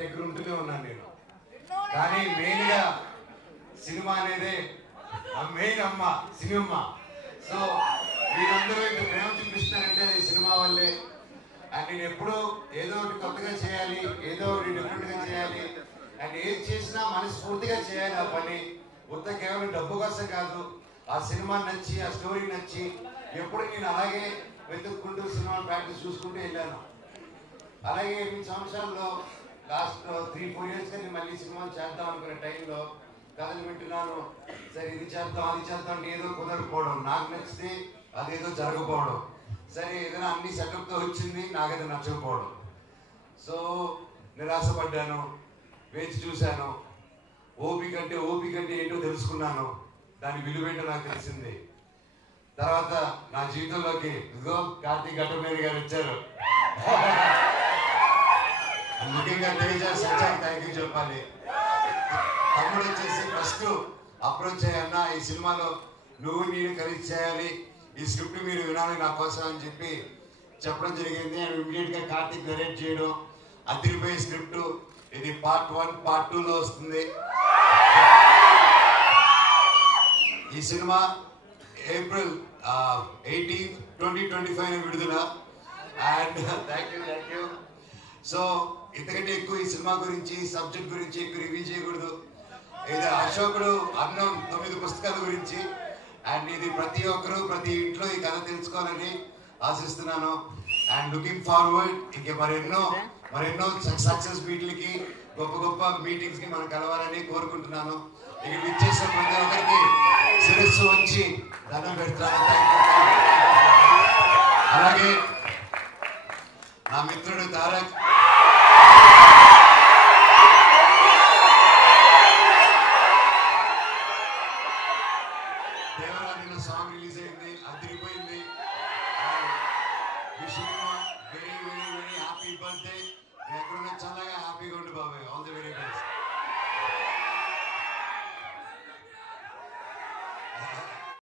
దగ్గర ఉంటూనే ఉన్నాను నేను. కానీ మెయిన్గా సినిమా అనేది మెయిన్ అమ్మ సినిమా. సో మీరందరూ ఇంత ప్రేమ చూపిస్తారంటే అది సినిమా వల్లే. అండ్ నేను ఎప్పుడూ ఏదో ఒకటి కొత్తగా చేయాలి, ఏదో ఒకటి డిఫరెంట్గా చేయాలి. అండ్ ఏది చేసినా మనస్ఫూర్తిగా చేయాలి ఆ పని. ఉత్త కేవలం డబ్బు కోసం కాదు. ఆ సినిమా నచ్చి, ఆ స్టోరీ నచ్చి ఎప్పుడు నేను అలాగే వెతుక్కుంటూ సినిమాలు ప్రాక్టీస్ చూసుకుంటూ వెళ్ళాను. అలాగే 8 సంవత్సరాల్లో లాస్ట్ 3-4 years నేను మళ్ళీ సినిమాలు చేద్దాం అనుకునే టైంలో కథలు వింటున్నాను. సరే ఇది చేద్దాం అది చేద్దాం అంటే ఏదో కుదరకపోవడం, నాకు నచ్చితే అదేదో జరగకపోవడం. సరే ఏదైనా అన్ని సెటప్తో వచ్చింది, నాకైతే నచ్చకపోవడం. సో నిరాశపడ్డాను, వేచి చూశాను. ఓపిక అంటే ఏంటో తెలుసుకున్నాను. దాని విలువేంటో నాకు తెలిసింది. తర్వాత నా జీవితంలోకి ఇదిగో కార్తీక్ ఘట్టమనేని గారు వచ్చారు. ముఖ్యంగా తేజ సత్యానికి థ్యాంక్ యూ చెప్పాలి. తమ్ముడు వచ్చేసి ఫస్ట్ అప్రోచ్ అయ్యన్న, ఈ సినిమాలో నువ్వు నేను కలిసి చేయాలి, ఈ స్క్రిప్ట్ మీరు వినాలి నా కోసం అని చెప్పి చెప్పడం జరిగింది. అండ్ ఇమీడియట్గా కార్తీక్ డైరెక్ట్ చేయడం, అదిరిపోయే స్క్రిప్ట్. ఇది పార్ట్ 1 పార్ట్ 2లో వస్తుంది. ఈ సినిమా April 18, 2025 విడుదల. And thank you. సో ఇంతకంటే ఎక్కువ ఈ సినిమా గురించి, సబ్జెక్ట్ గురించి ఎక్కువ రివ్యూ చేయకూడదు. ఇది అశోకుడు అన్నం 9 పుస్తకాల గురించి. అండ్ ఇది ప్రతి ఒక్కరూ ప్రతి ఇంట్లో ఈ కథ తెలుసుకోవాలని ఆశిస్తున్నాను. అండ్ లుకింగ్ ఫార్వర్డ్ ఇంకే మరెన్నో సక్సెస్ మీట్లకి, గొప్ప మీటింగ్స్ కి మనం కలవాలని కోరుకుంటున్నాను. ఇక్కడ ఇచ్చేసిన ప్రతి ఒక్కరికి శిరస్సు వచ్చి దండం పెడుతున్నాను. అలాగే నా మిత్రుడు తారక్, దేవరాజుల సాంగ్ రిలీజ్ అయింది, అదిరిపోయింది. Wish you very happy birthday. ఎక్కడున్నా చల్లగా హ్యాపీగా ఉండు బాబాయ్. All the